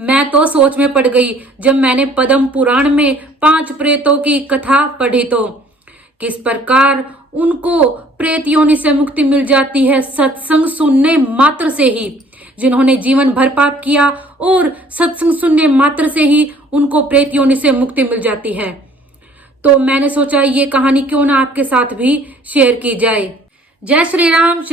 मैं तो सोच में पड़ गई जब मैंने पद्म पुराण में 5 प्रेतों की कथा पढ़ी तो किस प्रकार उनको प्रेत योनि से मुक्ति मिल जाती है सत्संग सुनने मात्र से ही। जिन्होंने जीवन भर पाप किया और सत्संग सुनने मात्र से ही उनको प्रेत योनि से मुक्ति मिल जाती है। तो मैंने सोचा ये कहानी क्यों ना आपके साथ भी शेयर की जाए। जय श्री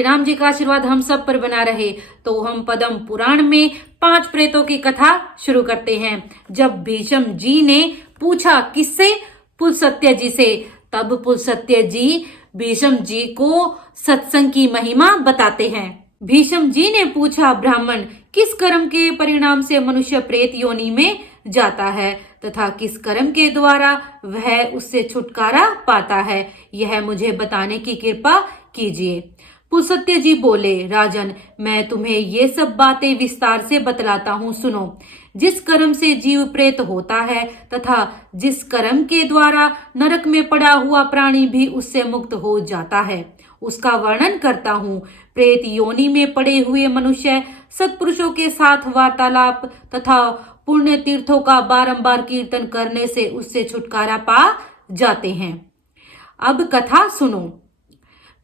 राम जी का आशीर्वाद हम सब पर बना रहे। तो हम पद्म पुराण में 5 प्रेतों की कथा शुरू करते हैं। जब भीष्म जी ने पूछा किससे? पुलस्त्य जी से। तब पुलस्त्य जी भीष्म जी को सत्संग की महिमा बताते हैं। भीष्म जी ने पूछा, ब्राह्मण, किस कर्म के परिणाम से मनुष्य प्रेत योनि में जाता है तथा किस कर्म के द्वारा वह उससे छुटकारा पाता है, यह मुझे बताने की कृपा कीजिए। पुलस्त्य जी बोले, राजन, मैं तुम्हें ये सब बातें विस्तार से बतलाता हूँ, सुनो। जिस कर्म से जीव प्रेत होता है तथा जिस कर्म के द्वारा नरक में पड़ा हुआ प्राणी भी उससे मुक्त हो जाता है, उसका वर्णन करता हूँ। प्रेत योनि में पड़े हुए मनुष्य सत्पुरुषों के साथ वार्तालाप तथा पुण्य तीर्थों का बारंबार कीर्तन करने से उससे छुटकारा पा जाते हैं। अब कथा सुनो।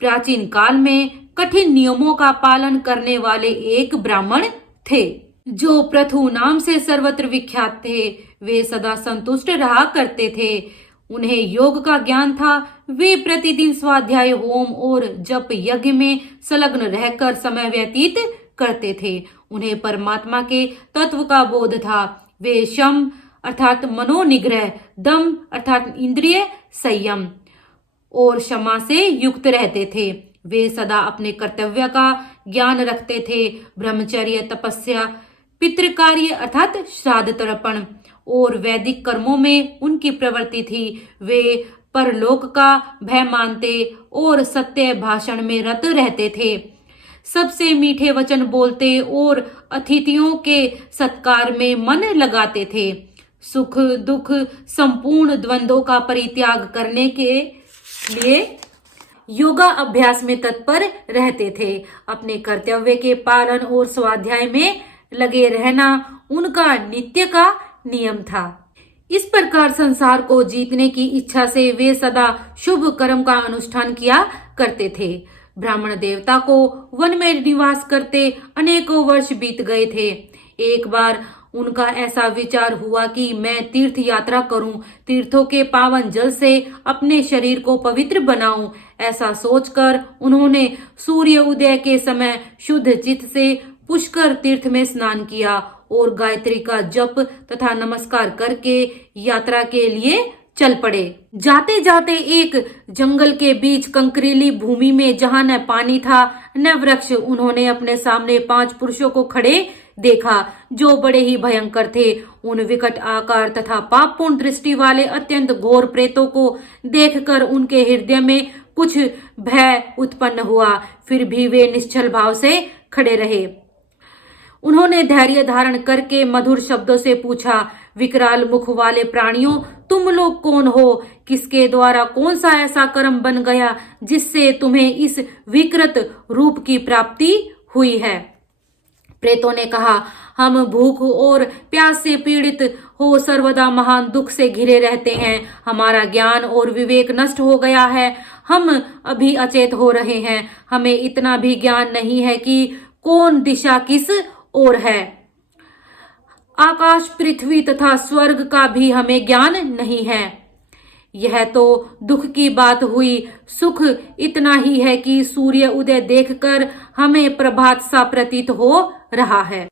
प्राचीन काल में कठिन नियमों का पालन करने वाले एक ब्राह्मण थे जो पृथु नाम से सर्वत्र विख्यात थे। वे सदा संतुष्ट रहा करते थे। उन्हें योग का ज्ञान था। वे प्रतिदिन स्वाध्याय, होम और जप यज्ञ में संलग्न रहकर समय व्यतीत करते थे। उन्हें परमात्मा के तत्व का बोध था। वे शम अर्थात मनोनिग्रह, दम अर्थात इंद्रिय संयम और क्षमा से युक्त रहते थे। वे सदा अपने कर्तव्य का ज्ञान रखते थे। ब्रह्मचर्य, तपस्या, पितृकार्य अर्थात श्राद्ध तर्पण और वैदिक कर्मों में उनकी प्रवृत्ति थी। वे परलोक का भय मानते और सत्य भाषण में रत रहते थे। सबसे मीठे वचन बोलते और अतिथियों के सत्कार में मन लगाते थे। सुख दुख संपूर्ण द्वंद्वों का परित्याग करने के लिए योगा अभ्यास में तत्पर रहते थे। अपने कर्तव्य के पालन और स्वाध्याय में लगे रहना उनका नित्य का नियम था। इस प्रकार संसार को जीतने की इच्छा से वे सदा शुभ कर्म का अनुष्ठान किया करते थे। ब्राह्मण देवता को वन में निवास करते अनेकों वर्ष बीत गए थे। एक बार उनका ऐसा विचार हुआ कि मैं तीर्थ यात्रा करूं, तीर्थों के पावन जल से अपने शरीर को पवित्र बनाऊं। ऐसा सोचकर उन्होंने सूर्य उदय के समय शुद्ध चित्त से पुष्कर तीर्थ में स्नान किया और गायत्री का जप तथा नमस्कार करके यात्रा के लिए चल पड़े। जाते जाते एक जंगल के बीच कंकरीली भूमि में जहां न पानी था न वृक्ष, उन्होंने अपने सामने 5 पुरुषों को खड़े देखा जो बड़े ही भयंकर थे। उन विकट आकार तथा पापपूर्ण दृष्टि वाले अत्यंत घोर प्रेतों को देखकर उनके हृदय में कुछ भय उत्पन्न हुआ। फिर भी वे निश्चल भाव से खड़े रहे। उन्होंने धैर्य धारण करके मधुर शब्दों से पूछा, विकराल मुख वाले प्राणियों, तुम लोग कौन हो? किसके द्वारा कौन सा ऐसा कर्म बन गया जिससे तुम्हें इस विकृत रूप की प्राप्ति हुई है? प्रेतों ने कहा, हम भूख और प्यास से पीड़ित हो सर्वदा महान दुख से घिरे रहते हैं। हमारा ज्ञान और विवेक नष्ट हो गया है। हम अभी अचेत हो रहे हैं। हमें इतना भी ज्ञान नहीं है कि कौन दिशा किस ओर है। आकाश, पृथ्वी तथा स्वर्ग का भी हमें ज्ञान नहीं है। यह तो दुख की बात हुई। सुख इतना ही है कि सूर्य उदय देखकर हमें प्रभात सा प्रतीत हो रहा है।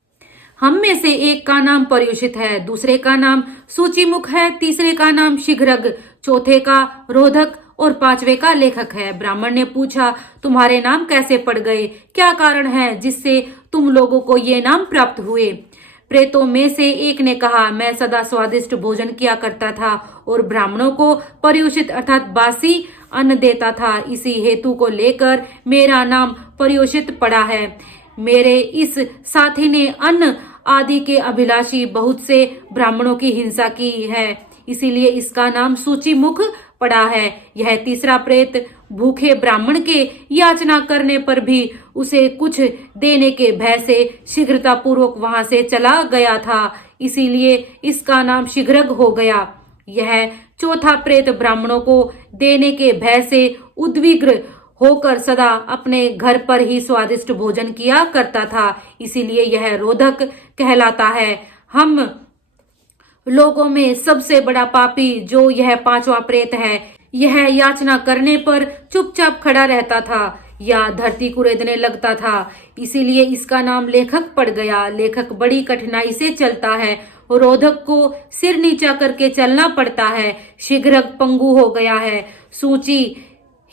हम में से एक का नाम पर्युषित है, दूसरे का नाम सूचिमुख है, तीसरे का नाम शीघ्रग, चौथे का रोधक और 5वें का लेखक है। ब्राह्मण ने पूछा, तुम्हारे नाम कैसे पड़ गए? क्या कारण है जिससे तुम लोगों को ये नाम प्राप्त हुए? प्रेतों में से एक ने कहा, मैं सदा स्वादिष्ट भोजन किया करता था और ब्राह्मणों को पर्युषित अर्थात बासी अन्न देता था। इसी हेतु को लेकर मेरा नाम पर्युषित पड़ा है। मेरे इस साथी ने अन्न आदि के अभिलाषी बहुत से ब्राह्मणों की हिंसा की है, इसीलिए इसका नाम सूचिमुख पड़ा है। यह तीसरा प्रेत भूखे ब्राह्मण के याचना करने पर भी उसे कुछ देने के भय से शीघ्रता पूर्वक वहां से चला गया था। इसीलिए इसका नाम शीघ्रग हो गया। यह चौथा प्रेत ब्राह्मणों को देने के भय से उद्विग्न होकर सदा अपने घर पर ही स्वादिष्ट भोजन किया करता था, इसीलिए यह रोधक कहलाता है। हम लोगों में सबसे बड़ा पापी जो यह पांचवा प्रेत है, यह याचना करने पर चुपचाप खड़ा रहता था या धरती कुरेदने लगता था, इसीलिए इसका नाम लेखक पड़ गया। लेखक बड़ी कठिनाई से चलता है, रोधक को सिर नीचा करके चलना पड़ता है। शीघ्रक पंगु हो गया है। सूची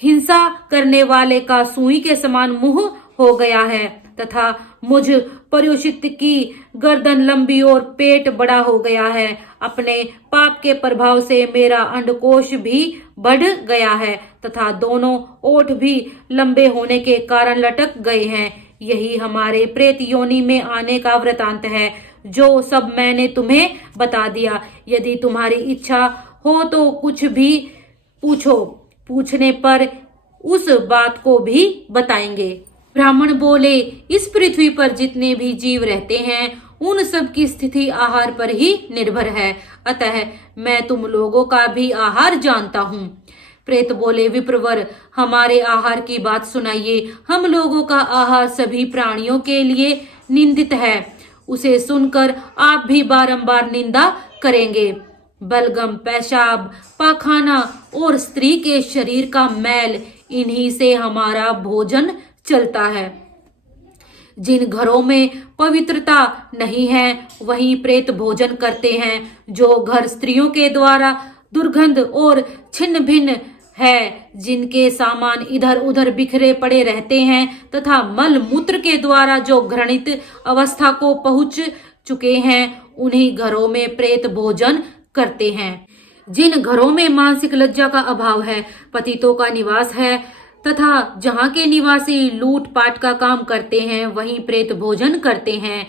हिंसा करने वाले का सुई के समान मुंह हो गया है तथा मुझ पर्युषित की गर्दन लंबी और पेट बड़ा हो गया है। अपने पाप के प्रभाव से मेरा अंडकोश भी बढ़ गया है तथा दोनों ओठ भी लंबे होने के कारण लटक गए हैं। यही हमारे प्रेत योनि में आने का वृतांत है, जो सब मैंने तुम्हें बता दिया। यदि तुम्हारी इच्छा हो तो कुछ भी पूछो, पूछने पर उस बात को भी बताएंगे। ब्राह्मण बोले, इस पृथ्वी पर जितने भी जीव रहते हैं उन सब की स्थिति आहार पर ही निर्भर है, अतः मैं तुम लोगों का भी आहार जानता हूँ। प्रेत बोले, विप्रवर, हमारे आहार की बात सुनाइए। हम लोगों का आहार सभी प्राणियों के लिए निंदित है, उसे सुनकर आप भी बारंबार निंदा करेंगे। बलगम, पेशाब, पाखाना और स्त्री के शरीर का मैल, इन्हीं से हमारा भोजन चलता है। जिन घरों में पवित्रता नहीं है वहीं प्रेत भोजन करते हैं। जो घर स्त्रियों के द्वारा दुर्गंध और छिन्न भिन्न है, जिनके सामान इधर उधर बिखरे पड़े रहते हैं तथा मल मूत्र के द्वारा जो घृणित अवस्था को पहुंच चुके हैं, उन्हीं घरों में प्रेत भोजन करते हैं। जिन घरों में मानसिक लज्जा का अभाव है, पतितों का निवास है तथा जहाँ के निवासी लूट पाट का काम करते हैं, वहीं प्रेत भोजन करते हैं।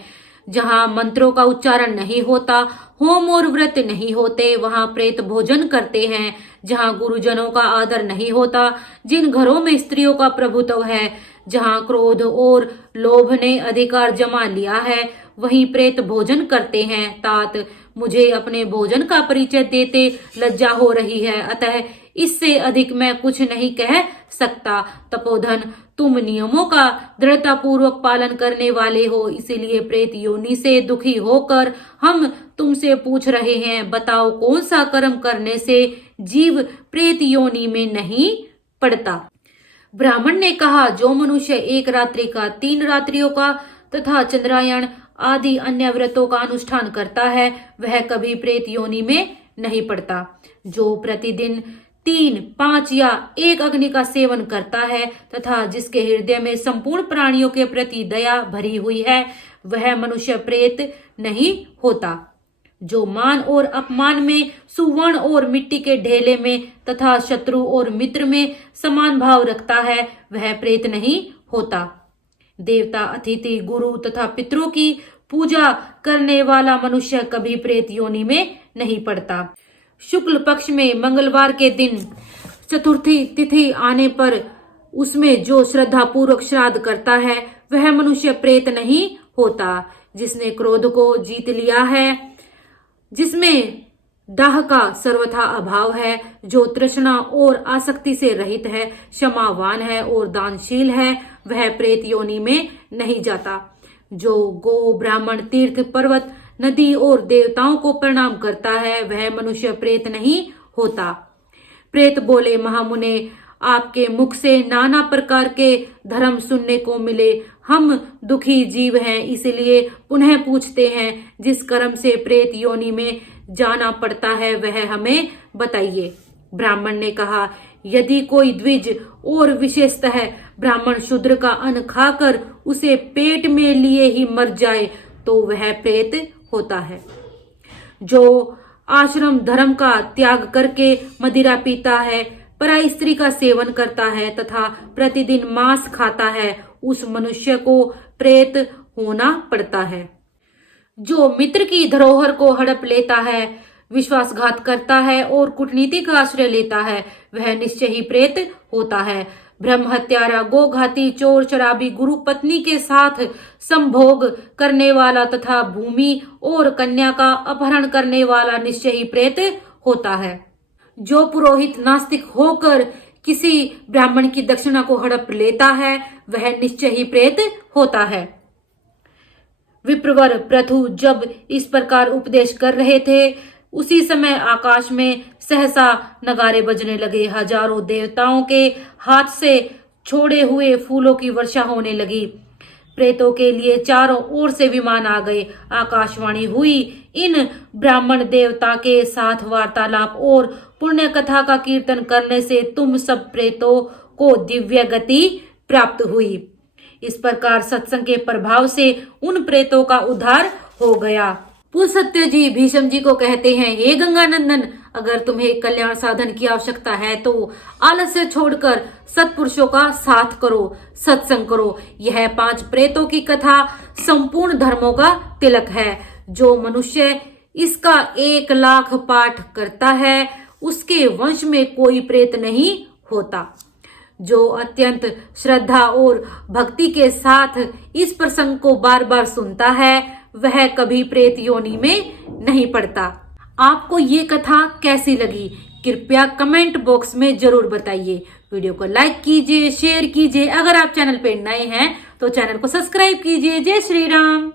जहाँ मंत्रों का उच्चारण नहीं होता, होम और व्रत नहीं होते, वहाँ प्रेत भोजन करते हैं। जहाँ गुरुजनों का आदर नहीं होता, जिन घरों में स्त्रियों का प्रभुत्व है, जहाँ क्रोध और लोभ ने अधिकार जमा लिया है, वहीं प्रेत भोजन करते हैं। तात, मुझे अपने भोजन का परिचय देते लज्जा हो रही है, अतः इससे अधिक मैं कुछ नहीं कह सकता। तपोधन, तुम नियमों का दृढ़ता पूर्वक पालन करने वाले हो, इसीलिए प्रेत योनि से दुखी होकर हम तुमसे पूछ रहे हैं। बताओ, कौन सा कर्म करने से जीव प्रेत योनि में नहीं पड़ता? ब्राह्मण ने कहा, जो मनुष्य एक रात्रि का 3 रात्रियों का तथा चंद्रायण आदि अन्य व्रतों का अनुष्ठान करता है, वह कभी प्रेत योनि में नहीं पड़ता। जो प्रतिदिन 3, 5 या 1 अग्नि का सेवन करता है तथा जिसके हृदय में संपूर्ण प्राणियों के प्रति दया भरी हुई है, वह मनुष्य प्रेत नहीं होता। जो मान और अपमान में, सुवर्ण और मिट्टी के ढेले में तथा शत्रु और मित्र में समान भाव रखता है, वह प्रेत नहीं होता। देवता, अतिथि, गुरु तथा पितरों की पूजा करने वाला मनुष्य कभी प्रेत योनि में नहीं पड़ता। शुक्ल पक्ष में मंगलवार के दिन चतुर्थी तिथि आने पर उसमें जो श्रद्धा पूर्वक श्राद्ध करता है, वह मनुष्य प्रेत नहीं होता। जिसने क्रोध को जीत लिया है, जिसमें दाह का सर्वथा अभाव है, जो तृष्णा और आसक्ति से रहित है, क्षमावान है और दानशील है, वह प्रेत योनि में नहीं जाता। जो गो, ब्राह्मण, तीर्थ, पर्वत, नदी और देवताओं को प्रणाम करता है, वह मनुष्य प्रेत नहीं होता। प्रेत बोले, महामुने, आपके मुख से नाना प्रकार के धर्म सुनने को मिले। हम दुखी जीव हैं, इसलिए पुनः पूछते हैं, जिस कर्म से प्रेत योनि में जाना पड़ता है वह हमें बताइए। ब्राह्मण ने कहा, यदि कोई द्विज और विशेषतः ब्राह्मण शूद्र का अन्न खाकर उसे पेट में लिए ही मर जाए तो वह प्रेत होता है। जो आश्रम धर्म का त्याग करके मदिरा पीता है, पराई स्त्री का सेवन करता है तथा प्रतिदिन मांस खाता है, उस मनुष्य को प्रेत होना पड़ता है। जो मित्र की धरोहर को हड़प लेता है, विश्वासघात करता है और कूटनीति का आश्रय लेता है, वह निश्चय ही प्रेत होता है। ब्रह्म हत्यारा, गोघाती, चोर, शराबी, गुरु पत्नी के साथ संभोग करने वाला तथा भूमि और कन्या का अपहरण करने वाला निश्चय ही प्रेत होता है। जो पुरोहित नास्तिक होकर किसी ब्राह्मण की दक्षिणा को हड़प लेता है वह निश्चय ही प्रेत होता है। विप्रवर प्रथु जब इस प्रकार उपदेश कर रहे थे उसी समय आकाश में सहसा नगारे बजने लगे। हजारों देवताओं के हाथ से छोड़े हुए फूलों की वर्षा होने लगी। प्रेतों के लिए चारों ओर से विमान आ गए। आकाशवाणी हुई, इन ब्राह्मण देवता के साथ वार्तालाप और पुण्य कथा का कीर्तन करने से तुम सब प्रेतों को दिव्य गति प्राप्त हुई। इस प्रकार सत्संग के प्रभाव से उन प्रेतों का उद्धार हो गया। पुलसत्य जी भीष्म जी को कहते हैं, हे गंगानंदन, अगर तुम्हें कल्याण साधन की आवश्यकता है तो आलस्य छोड़कर सत्पुरुषों का साथ करो, सत्संग करो। यह 5 प्रेतों की कथा संपूर्ण धर्मों का तिलक है। जो मनुष्य इसका 1 लाख पाठ करता है उसके वंश में कोई प्रेत नहीं होता। जो अत्यंत श्रद्धा और भक्ति के साथ इस प्रसंग को बार बार सुनता है वह कभी प्रेत योनि में नहीं पड़ता। आपको ये कथा कैसी लगी कृपया कमेंट बॉक्स में जरूर बताइए। वीडियो को लाइक कीजिए, शेयर कीजिए। अगर आप चैनल पे नए हैं तो चैनल को सब्सक्राइब कीजिए। जय श्री राम।